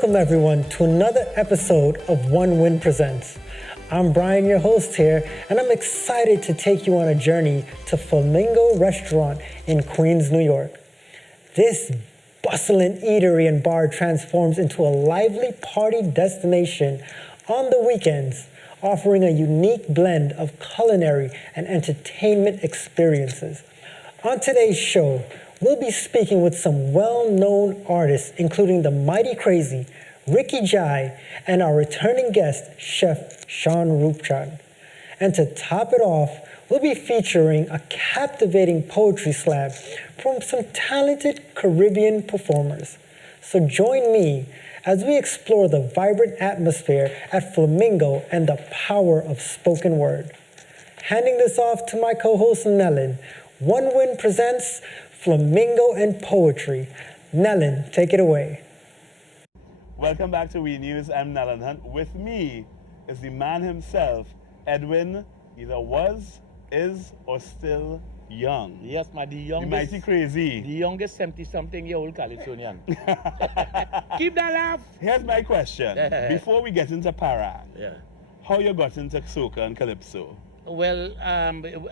Welcome everyone to another episode of One Win Presents. I'm Brian, your host here, and I'm excited to take you on a journey to Flamingo Restaurant in Queens, New York. This bustling eatery and bar transforms into a lively party destination on the weekends, offering a unique blend of culinary and entertainment experiences. On today's show, we'll be speaking with some well-known artists, including the Mighty Crazy, Ricky Jai, and our returning guest, Chef Sean Rupchand. And to top it off, we'll be featuring a captivating poetry slam from some talented Caribbean performers. So join me as we explore the vibrant atmosphere at Flamingo and the power of spoken word. Handing this off to my co-host, Nellen. One Win presents Flamingo and Poetry. Nellen, take it away. Welcome back to We News. I'm Nellen Hunt. With me is the man himself, Edwin, either was, is, or still young. Yes, the youngest. The Mighty Crazy. The youngest 70-something-year-old Calypsonian. Keep that laugh. Here's my question. Before we get into Parang, how you got into soca and calypso? Well,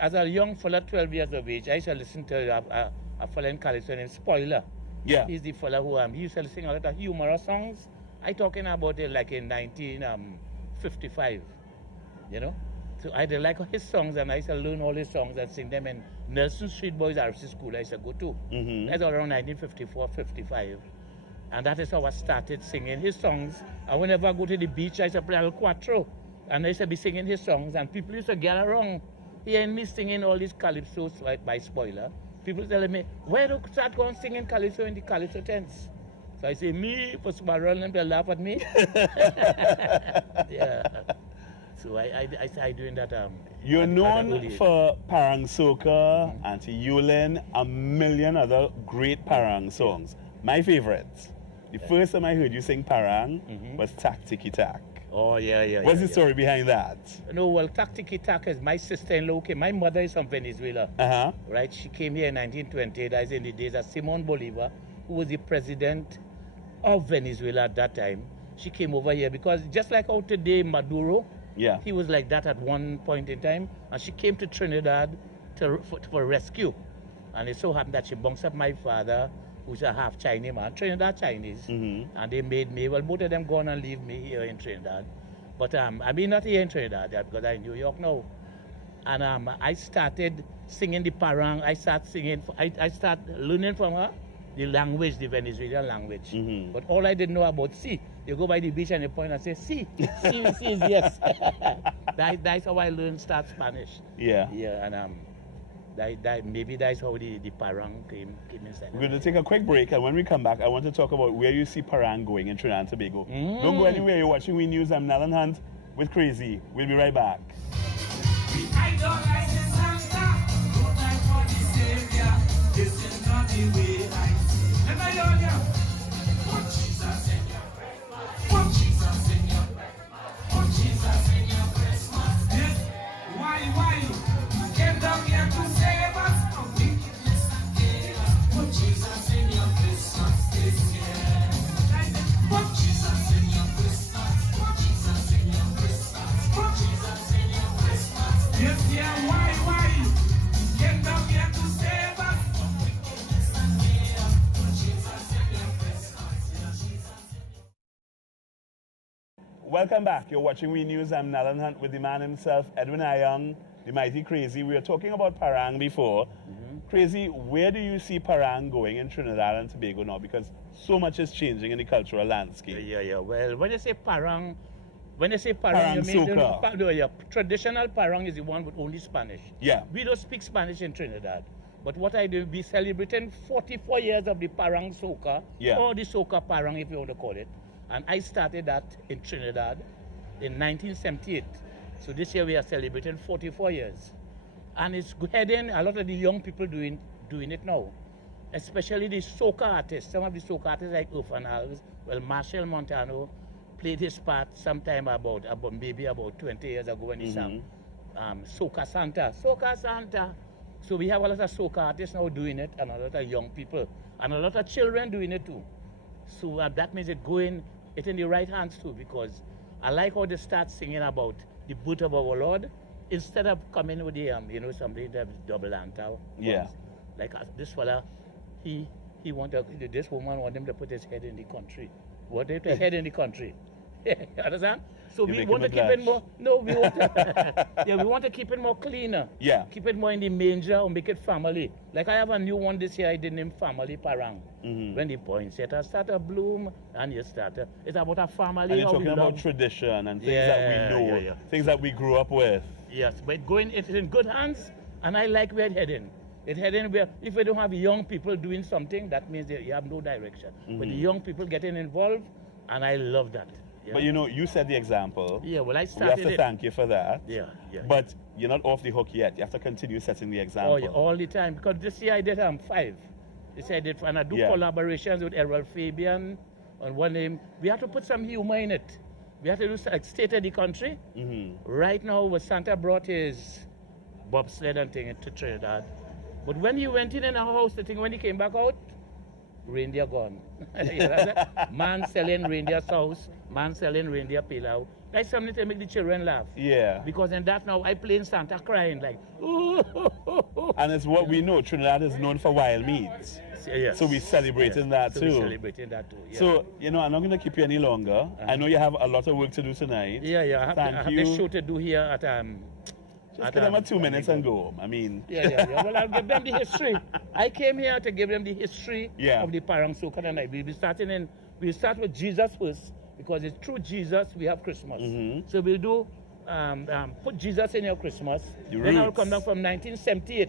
as a young fella, 12 years of age, I used to listen to a fella in Calypso named Spoiler. Yeah. He's the fella who he used to sing a lot of humorous songs. I talking about it like in 1955, you know. So I did like his songs, and I used to learn all his songs and sing them in Nelson Street Boys RC School I used to go to. That's around 1954, 55. And that is how I started singing his songs. And whenever I go to the beach, I used to play El Cuatro. And I used to be singing his songs, and people used to gather around hearing me singing all these calypsos by Spoiler. People telling me, where do you start going singing calypso in the calypso tents? So I say, me, for Smarrell, them to laugh at me. Yeah. So I started doing that. You're known for Parang Soca, Auntie Yulin, a million other great Parang songs. My favorites. The first time I heard you sing Parang was Tak Tiki Tak. Oh, yeah. What's the story behind that? No, well, Tak Tiki Tak is my sister-in-law. Okay, my mother is from Venezuela. Right? She came here in 1920. That is in the days of Simon Bolivar, who was the president of Venezuela at that time. She came over here because just like how today Maduro, he was like that at one point in time. And she came to Trinidad for rescue. And it so happened that she bunks up my father, who's a half Chinese man, Trinidad Chinese, and they made me, well, both of them gone and leave me here in Trinidad. But I mean, not here in Trinidad, because I'm in New York now. And I started singing the Parang. I started learning from her the language, the Venezuelan language. But all I didn't know about C. You go by the beach and you point and say, C. C is yes. That's how I learned start Spanish. Yeah. Yeah, and maybe that's how the Parang came inside. We're going to take a quick break, and when we come back, I want to talk about where you see Parang going in Trinidad and Tobago. Don't go anywhere. You're watching We News. I'm Nellen Hunt with Crazy. We'll be right back. Welcome back. You're watching We News. I'm Nellen Hunt with the man himself, Edwin Ayong, the Mighty Crazy. We were talking about Parang before. Crazy, where do you see Parang going in Trinidad and Tobago now? Because so much is changing in the cultural landscape. Yeah. Well, when you say Parang, you mean soca. Traditional Parang is the one with only Spanish. Yeah. We don't speak Spanish in Trinidad. But what I do, we celebrating 44 years of the Parang Soca, or the Soca Parang, if you want to call it. And I started that in Trinidad in 1978. So this year we are celebrating 44 years. And it's heading a lot of the young people doing it now. Especially the soca artists. Some of the soca artists like Ufanals, well, Marshall Montano played his part sometime about maybe about 20 years ago when he sang Soca Santa. Soca Santa. So we have a lot of soca artists now doing it, and a lot of young people, and a lot of children doing it too. So that means it's going it in the right hands too, because I like how they start singing about the birth of our Lord instead of coming with the somebody that double anta. Yeah. Like this fella, he this woman want him to put his head in the country. What they put head in the country? You understand? So we want to keep it more. No, we want to. Yeah, we want to keep it more cleaner. Yeah. Keep it more in the manger or make it family. Like I have a new one this year. I did name Family Parang. When the poinsettia start to bloom and you start, it's about a family. And you're talking about tradition and things that we know, things that we grew up with. Yes, but it's in good hands, and I like where it's heading. It's heading where if we don't have young people doing something, that means that you have no direction. But the young people getting involved, and I love that. Yeah. But you set the example. Yeah, well, I started We have to thank you for that. Yeah. But you're not off the hook yet. You have to continue setting the example. Oh, yeah, all the time. Because this year I did 5. This year I did, and I do collaborations with Errol Fabian on one name. We have to put some humor in it. We have to do like state of the country. Right now, what Santa brought his bobsled and thing to Trinidad. But when you went in our house, the thing when he came back out, reindeer gone. Man selling reindeer sauce, man selling reindeer pilau. That's something to make the children laugh. Yeah. Because in that now, I playing Santa crying like, ooh. And it's what we know. Trinidad is known for wild meats. Yes. So we're celebrating that too. We're celebrating that too. Yeah. So, I'm not going to keep you any longer. I know you have a lot of work to do tonight. Yeah. I have this show to do here at Just give them a 2 minutes and go home. I mean. Yeah. Well, I'll give them the history. I came here to give them the history of the Parang Soca tonight. We'll start with Jesus first, because it's through Jesus we have Christmas. So we'll do put Jesus in your Christmas. Then I'll come down from 1978,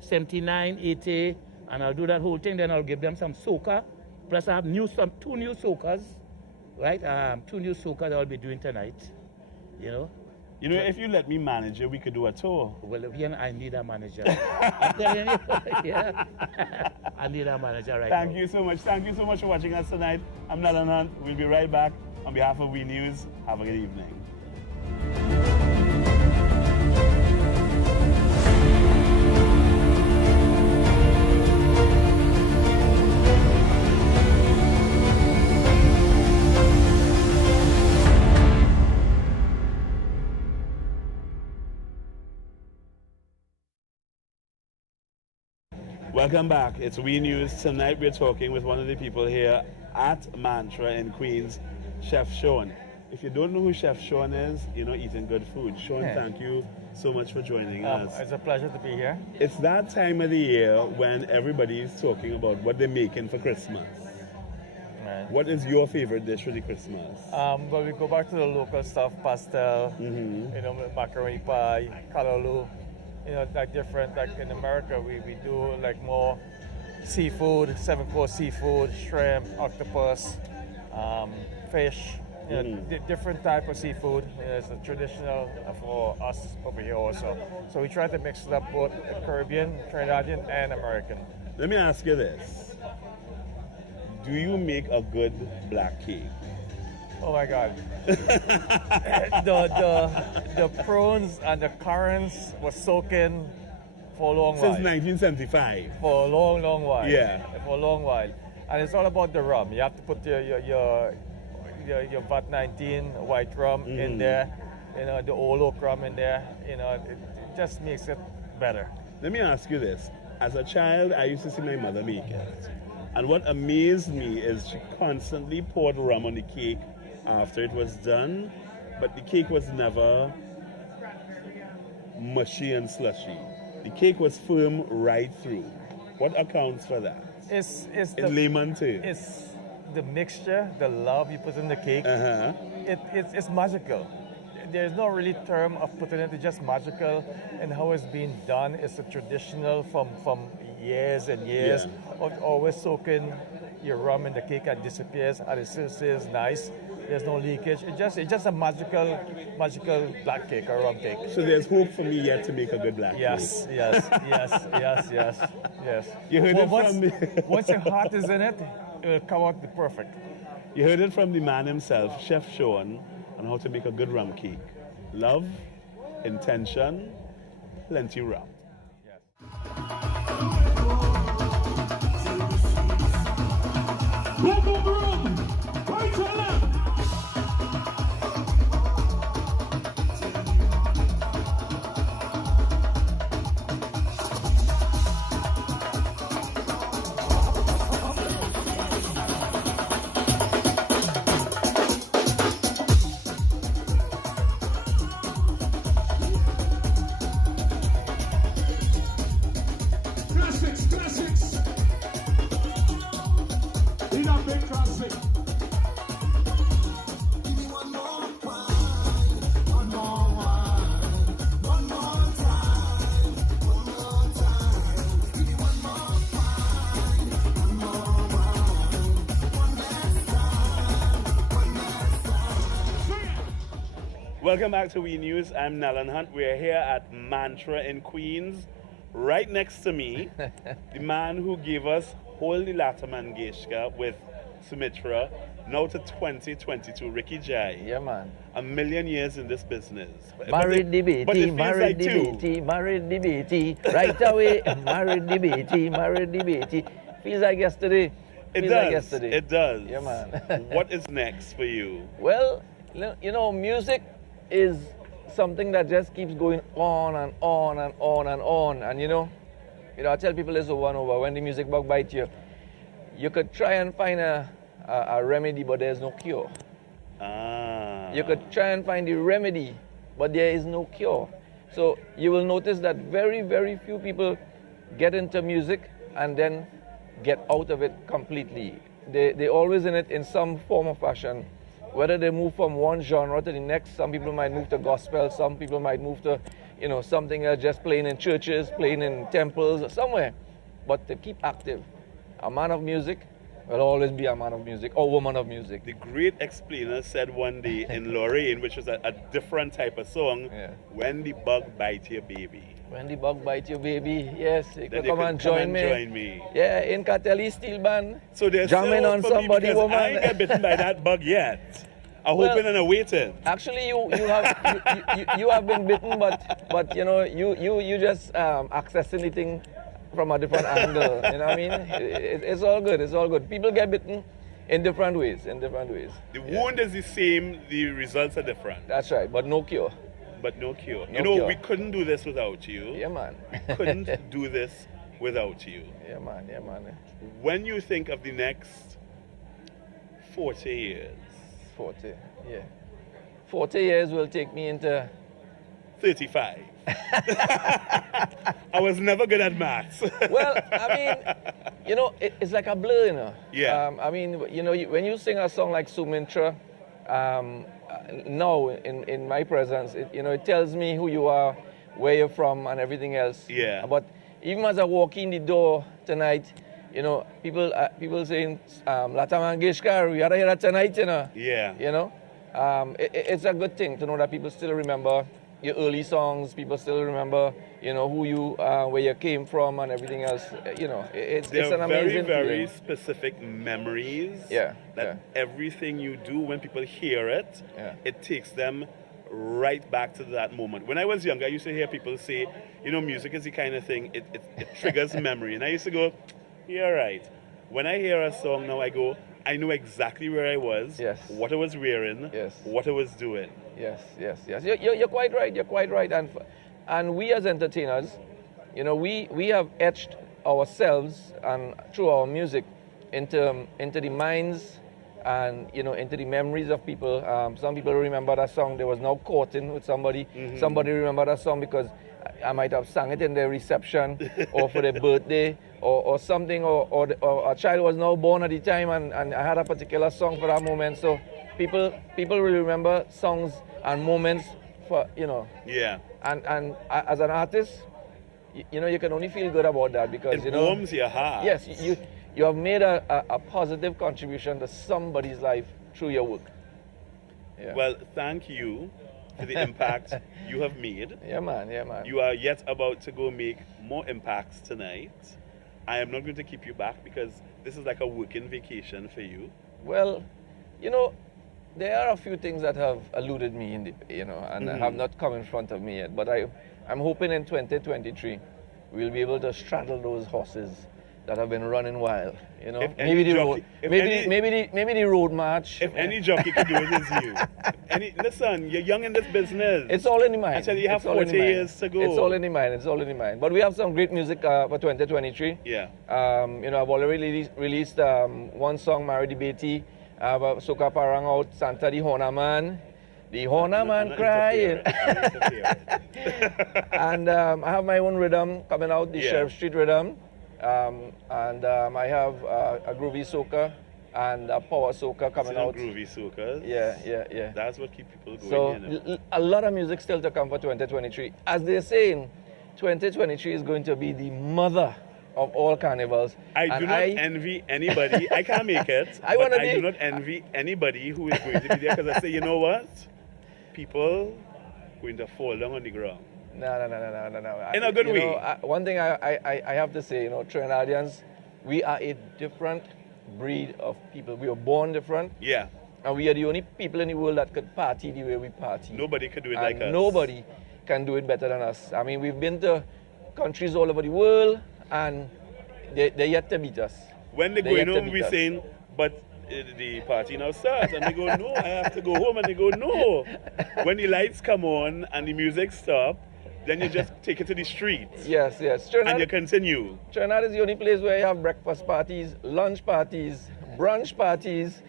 79, 80, and I'll do that whole thing. Then I'll give them some soca. Plus I have 2 new soca's, right? 2 new soca's I'll be doing tonight. If you let me manage it, we could do a tour. Well, again, I need a manager. I'm telling you, I need a manager right now. Thank you so much. Thank you so much for watching us tonight. I'm Nalan Hunt. We'll be right back. On behalf of We News, have a good evening. Welcome back. It's We News. Tonight we're talking with one of the people here at Mantra in Queens, Chef Sean. If you don't know who Chef Sean is, you're not eating good food. Sean, thank you so much for joining us. It's a pleasure to be here. It's that time of the year when everybody's talking about what they're making for Christmas. Right. What is your favorite dish for the Christmas? But we go back to the local stuff, pastel, macaroni pie, callaloo. Like different, like in America, we do like more seafood, 7-course seafood, shrimp, octopus, fish, different type of seafood. It's a traditional for us over here also. So we try to mix it up both Caribbean, Trinidadian, and American. Let me ask you this. Do you make a good black cake? Oh my God. the prawns and the currants were soaking for a long while. Since 1975. For a long, long while. Yeah. For a long while. And it's all about the rum. You have to put your VAT 19 white rum in there, the old oak rum in there. It just makes it better. Let me ask you this. As a child, I used to see my mother make it. And what amazed me is she constantly poured rum on the cake after it was done, but the cake was never mushy and slushy. The cake was firm right through. What accounts for that? It's in layman terms. It's the mixture, the love you put in the cake. It's magical. There's no really term of putting it. It's just magical, and how it's being done. It's a traditional from years and years of always soaking your rum in the cake and disappears, and it still stays nice. There's no leakage. It's just a magical black cake or rum cake. So there's hope for me yet to make a good black cake. Yes. You heard from me. Once your heart is in it, it will come out perfect. You heard it from the man himself, Chef Sean, on how to make a good rum cake. Love, intention, plenty rum. Yes. Boom, boom, boom. Right to left. in a big classic. Welcome back to We News. I'm Nalan Hunt. We're here at Mantra in Queens. Right next to me, the man who gave us Holy Lata Mangeshka with Sumitra, now to 2022, Ricky Jai. Yeah, man. A million years in this business. Married the BT, married the BT, married the BT, right away, married the BT, married the BT. Feels like yesterday. It Feels does. like yesterday. It does. Yeah, man. What is next for you? Well, you know, music is something that just keeps going on and on and on and on. And you know, I tell people this over and over, when the music bug bites you, you could try and find a remedy, but there's no cure. You could try and find the remedy, but there is no cure. So you will notice that very, very few people get into music and then get out of it completely. They're always in it in some form or fashion. Whether they move from one genre to the next, some people might move to gospel, some people might move to, something else, just playing in churches, playing in temples, or somewhere. But to keep active, a man of music will always be a man of music or woman of music. The great explainer said one day in Lorraine, which was a different type of song, when the bug bites your baby. When the bug bites your baby, yes, you Then can come and join me. Yeah, in Catelli Steel Band, So there's jamming still on for me somebody, because woman. I ain't get bitten by that bug yet. I'm Well, hoping and I'm waiting. Actually, you have been bitten, but you just accessing the thing from a different angle. You know what I mean? It's all good. It's all good. People get bitten in different ways. The wound is the same. The results are different. That's right, but no cure. But no cure. No cure. We couldn't do this without you. Yeah, man. We couldn't do this without you. Yeah, man. When you think of the next 40 years, 40, yeah. 40 years will take me into 35. I was never good at maths. Well, I mean, it's like a blur, Yeah. I mean, when you sing a song like Sumitra, now in my presence, it tells me who you are, where you're from, and everything else. Yeah. But even as I walk in the door tonight, people saying, Lata Mangeshkar, we gotta hear that tonight, Yeah. It's a good thing to know that people still remember your early songs, people still remember, who you, where you came from and everything else. It's an amazing very, very feeling. specific memories. Yeah, That everything you do, when people hear it, Yeah. it takes them right back to that moment. When I was younger, I used to hear people say, music is the kind of thing, it triggers memory. And I used to go, you're right. When I hear a song now, I go, I know exactly where I was, Yes. what I was wearing, Yes. what I was doing. Yes. You're quite right. You're quite right. And we as entertainers, we have etched ourselves and through our music into the minds and into the memories of people. Some people remember that song. They was now courting with somebody. Somebody remember that song because I might have sung it in their reception or for their birthday or something, or a child was now born at the time and I had a particular song for that moment. So people will remember songs and moments for, Yeah. and as an artist, you can only feel good about that because, It warms your heart. yes, you have made a positive contribution to somebody's life through your work. Yeah. Well, thank you for the impact you have made. Yeah, man. You are yet about to go make more impacts tonight. I am not going to keep you back because this is like a working vacation for you. Well, there are a few things that have eluded me and have not come in front of me yet. But I'm hoping in 2023 we'll be able to straddle those horses that have been running wild. If Maybe any the jockey- road, maybe the road march. If any jockey could do it, it's you. Listen, you're young in this business. It's all in the mind. Actually, you have It's all in 40 the mind. years to go. It's all in the mind. But we have some great music for 2023. Yeah. I've already released one song, Married the Betty, Soca Parang out, Santa the Hona Man. The Hona Man crying. And I have my own rhythm coming out, the Yeah. Sheriff Street rhythm. And I have a groovy soca and power soca coming out. Groovy soca. Yeah. That's what keep people going. So a lot of music still to come for 2023. As they're saying, 2023 is going to be the mother of all carnivals. I do not envy anybody. I can't make it. I do not envy anybody who is going to be there, because I say, you know what? People going to fall down on the ground. No. In a good way. One thing I have to say, Trinidadians, we are a different breed of people. We were born different. Yeah. And we are the only people in the world that could party the way we party. Nobody could do it like us. Nobody can do it better than us. I mean, we've been to countries all over the world, and they're yet to beat us. When they go home, we're saying, but the party now starts. And they go, no, I have to go home. And they go, no. When the lights come on and the music stops, then you just take it to the streets. Yes. And you continue. Trinidad is the only place where you have breakfast parties, lunch parties, brunch parties,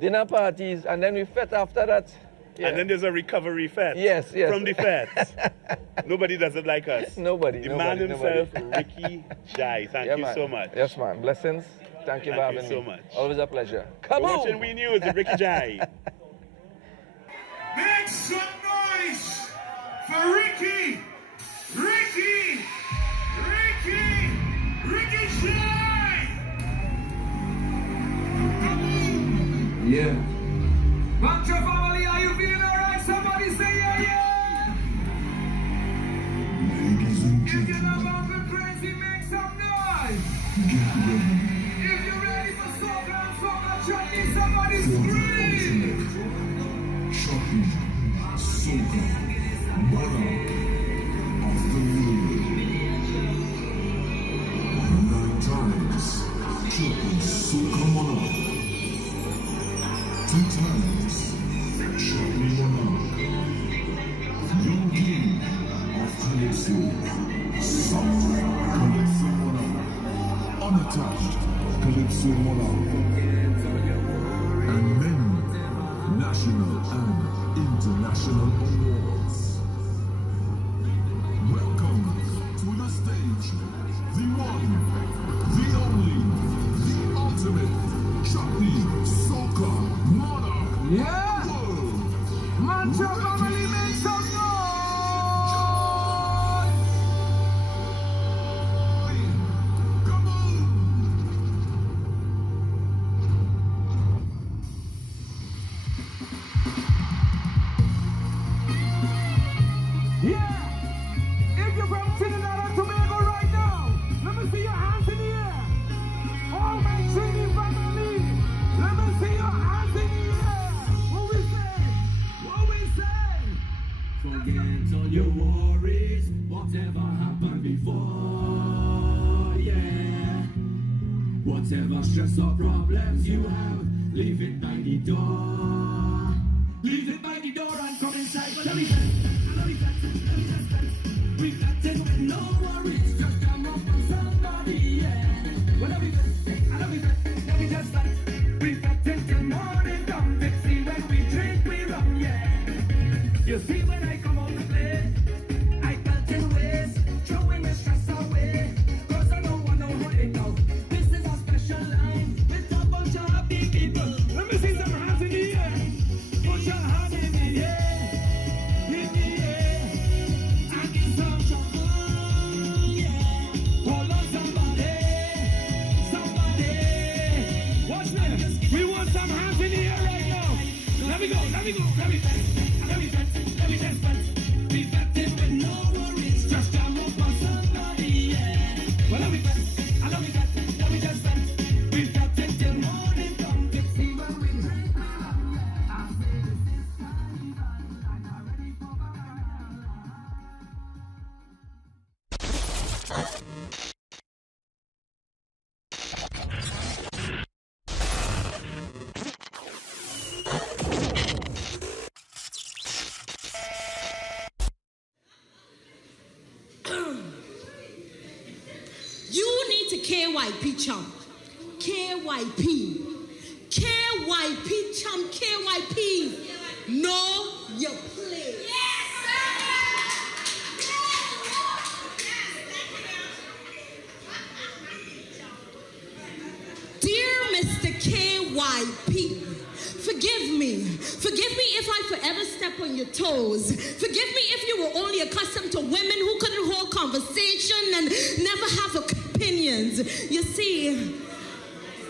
dinner parties, and then we fete after that. Yeah. And then there's a recovery fete. Yes. From the fete. Nobody does it like us. Nobody. The man himself, Ricky Jai. Thank you so much. Yes, man. Blessings. Thank you for having me. Thank you so much. Always a pleasure. Come on. Watching We News with Ricky Jai. Make some noise for Ricky Jai. Yeah. Mantra family, are you feeling alright? Somebody say yeah. Ladies and If you're gentlemen, not going crazy, make some noise. get ready If you're ready for soca and soca chutney, somebody for the scream. ultimate chutney, soca, monarch of the world. 9 times chutney, soca, monarch. 2 times chutney, monarch. Young king of Calypso, soft Calypso monarch. Unattached Calypso monarch. And many national and international awards. Welcome to the stage, the one, the only, the ultimate chutney, soca, monarch. Yeah. World. Mantra family, make some noise. Come on! Yeah. If you're from Trinidad and Tobago right now, let me see your hands in the air. All my Trini family, let me see your hands in the air. What we say? Forget all your worries, whatever happened before, yeah. Whatever stress or problems you have, leave it by the door. Leave it by the door and come inside. Well, let me we've got it with no worries, just come up from somebody, yeah. Well, let me just fight. We've got it till morning come, Dixie, when we drink, we rum, yeah. You see when I come out to play, I felt in ways, throwing the stress away, cause I don't want no headache now. This is a special line, with a bunch of happy people. Let me see some hands in the air. Put your hand in the air, and give some champagne, yeah. Hold on somebody. Watch this. We want some hands in the air right now. Let me go. We've got it with no worries, just jam up on somebody, yeah. Well, let me just we've got it till morning come, Dixie, when we drink. I say this is carnival, and I'm ready for You need to KYP chump. KYP. KYP chump. KYP. Know your place. Dear Mr. KYP. Forgive me. Forgive me if I forever step on your toes. Forgive me if you were only accustomed to women who couldn't hold conversation and never have opinions. You see,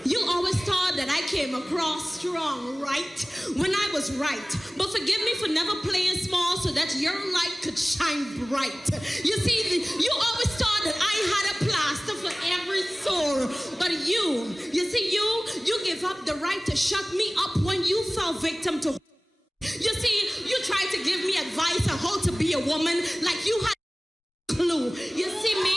you always thought that I came across strong, right? When I was right. But forgive me for never playing small so that your light could shine bright. You see, you always thought that I had a plaster for every sore. But you give up the right to shut me up when you fell victim to. You see, you tried to give me advice on how to be a woman like you had a clue. You see me?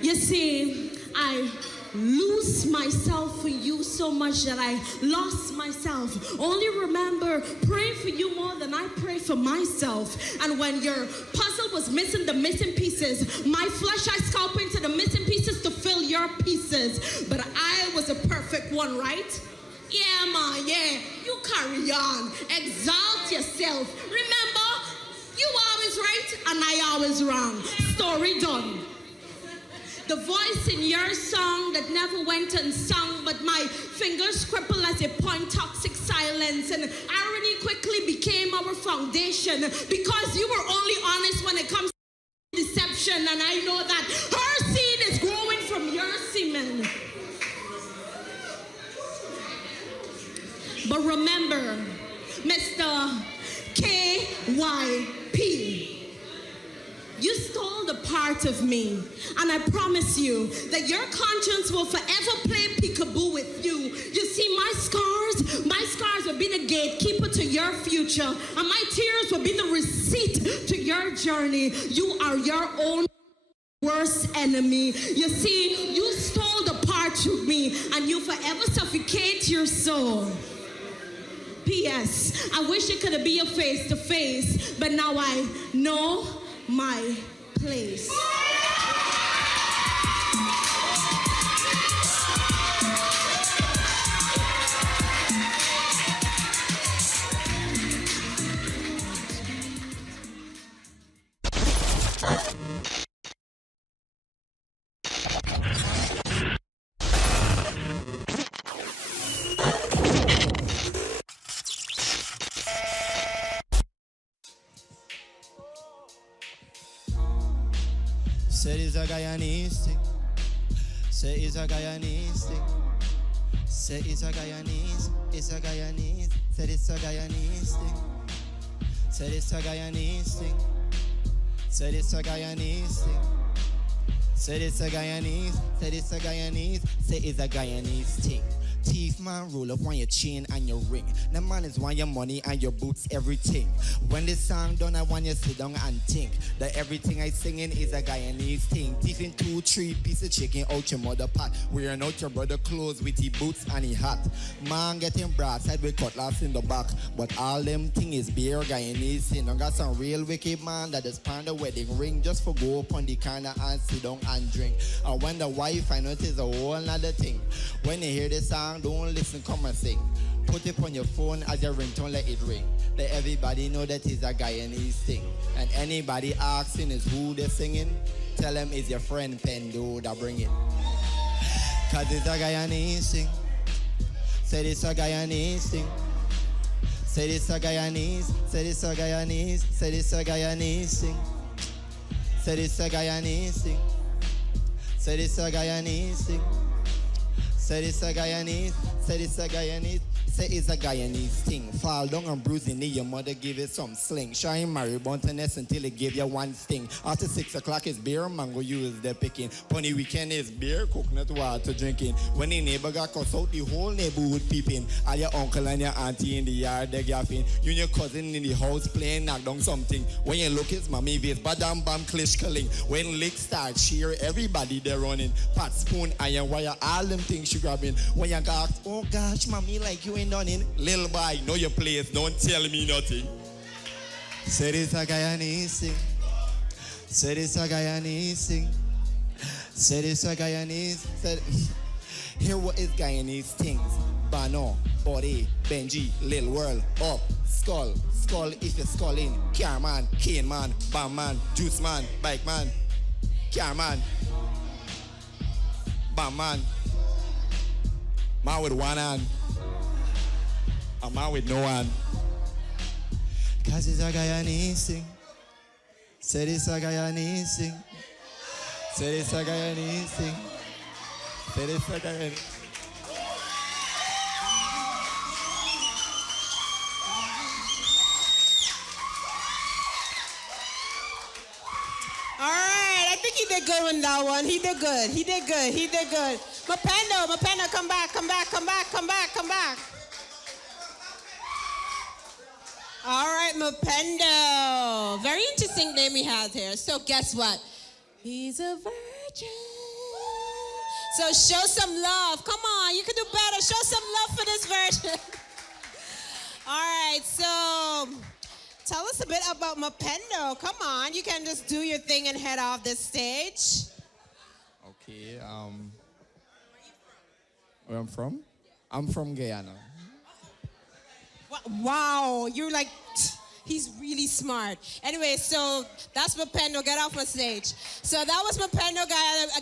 You see, I lose myself for you so much that I lost myself. Only remember, praying for you more than I pray for myself. And when your puzzle was missing the missing pieces, my flesh I scalped into the missing pieces to fill your pieces. But I was a perfect one, right? Yeah, man, yeah. You carry on. Exalt yourself. Remember, you always right and I always wrong. Story done. The voice in your song that never went unsung, but my fingers cripple as they point toxic silence, and irony quickly became our foundation because you were only honest when it comes to deception, and I know that her seed is growing from your semen. But remember, Mr. KYP, you stole the part of me, and I promise you that your conscience will forever play peekaboo with you. You see, my scars will be the gatekeeper to your future, and my tears will be the receipt to your journey. You are your own worst enemy. You see, you stole the part of me, and you forever suffocate your soul. P.S. I wish it could be a face-to-face, but now I know my place. Said it's a Guyanese thing. Say it's a Guyanese thing. Say it's a Guyanese. It's a Guyanese. Said it's a Guyanese thing. Said it's a Guyanese thing. Said it's a Guyanese thing. Said it's a Guyanese. Said it's a Guyanese. Say it's a Guyanese thing. Thief man roll up on your chain and your ring. The man is want your money and your boots, everything. When this song done, I want you to sit down and think that everything I singing is a Guyanese thing. Thieving 2-3 pieces of chicken out your mother pot. Wearing out your brother clothes with his boots and his hat. Man getting broadside with cutlass in the back. But all them thing is beer Guyanese thing. I got some real wicked man that is pound the wedding ring just for go up on the corner and sit down and drink. And when the wife I know it is a whole nother thing. When you hear this song, don't listen, come and sing. Put it on your phone as your ringtone, let it ring. Let everybody know that it's a Guyanese thing. And anybody asking is who they're singing, tell them it's your friend Pendo that bring it. Cause it's a Guyanese thing. Said it's a Guyanese thing. Said it's a Guyanese. Said it's a Guyanese. Said it's a Guyanese thing. Said it's a Guyanese thing. Said it's a Guyanese thing. Said it's a Guyanese, said it's a Guyanese, say it's a Guyanese thing. Fall down and bruise in your mother give it some sling. Shine Mary Bontaness until it give you one sting. After 6 o'clock is beer, mango use the picking. Pony weekend is beer, coconut water drinking. When the neighbor got cussed out, the whole neighborhood peeping. All your uncle and your auntie in the yard, they gaffing. You and your cousin in the house playing knock down something. When you look, it's mommy face, badam bam clish killing. When lick start cheer, everybody they running. Pot, spoon, iron wire, all them things she grabbing. When you got, oh gosh, mommy, like you ain't done it. Little boy, know your place, don't tell me nothing. Said it's a Guyanese thing. Said it's a Guyanese thing. Said it's a Guyanese. Said, here what is Guyanese things. Bano, Body, Benji, Lil World, up, skull, skull if you're sculling. Car man, cane man, bam man, juice man, bike man, car man, bam man. Man with one hand, a man with no hand. Cause it's a Guyanese thing. Said it's a Guyanese thing. Said it's a Guyanese thing. Said it's a Guyanese. All right, I think he did good on that one. He did good. He did good. He did good. Mapendo, come back, come back, come back, come back, come back. All right, Mapendo. Very interesting name he has here. So guess what? He's a virgin. So show some love. Come on, you can do better. Show some love for this virgin. All right, so tell us a bit about Mapendo. Come on, you can just do your thing and head off this stage. Okay, where I'm from? I'm from Guyana. Wow, you're like, he's really smart. Anyway, so that's Mapendo. Get off my stage. So that was Mapendo,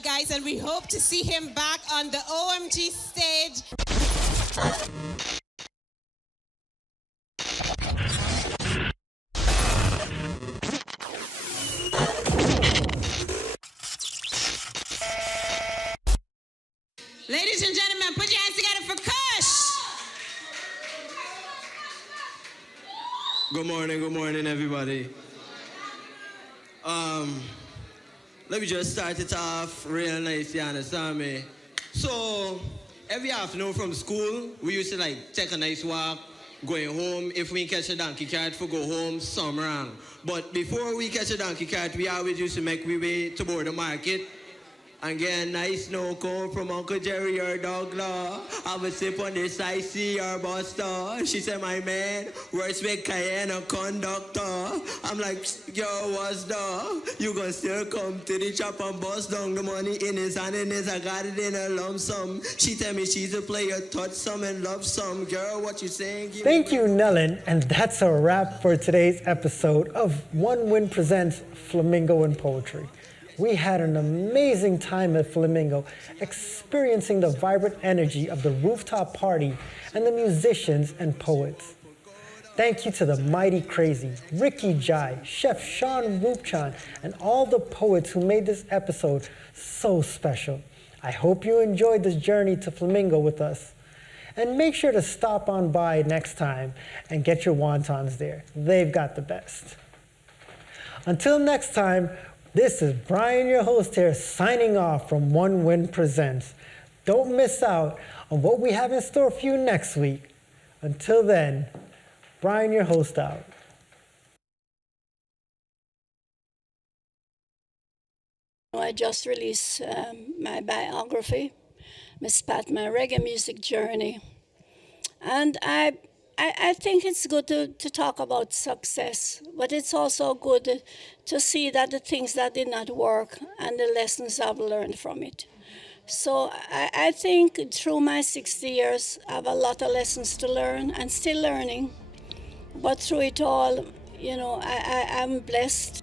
guys, and we hope to see him back on the OMG stage. Ladies and gentlemen, put your hands together for Kush. Good morning, everybody. Let me just start it off real nice, you understand me? So, every afternoon from school, we used to like take a nice walk, going home. If we catch a donkey cart for go home, some wrong. But before we catch a donkey cart, we always used to make we way to board the market. And get a nice snow cone from Uncle Jerry or Douglas. Have a sip on this icy or Buster. She said, my man, works with Cayenne or conductor. I'm like, yo, what's the? You gonna still come to the shop and bust down the money in his hand and his, I got it in a lump sum. She tell me she's a player, touch some and love some. Girl, what you saying? Thank you, Nellen. And that's a wrap for today's episode of One Win Presents Flamingo and Poetry. We had an amazing time at Flamingo, experiencing the vibrant energy of the rooftop party and the musicians and poets. Thank you to the Mighty Crazy, Ricky Jai, Chef Sean Rupchan, and all the poets who made this episode so special. I hope you enjoyed this journey to Flamingo with us. And make sure to stop on by next time and get your wontons there. They've got the best. Until next time, this is Brian, your host here, signing off from One Win Presents. Don't miss out on what we have in store for you next week. Until then, Brian, your host, out. I just released my biography, Miss Pat, my reggae music journey. And I think it's good to talk about success, but it's also good to see that the things that did not work and the lessons I've learned from it. So I think through my 60 years, I have a lot of lessons to learn and still learning. But through it all, you know, I'm blessed.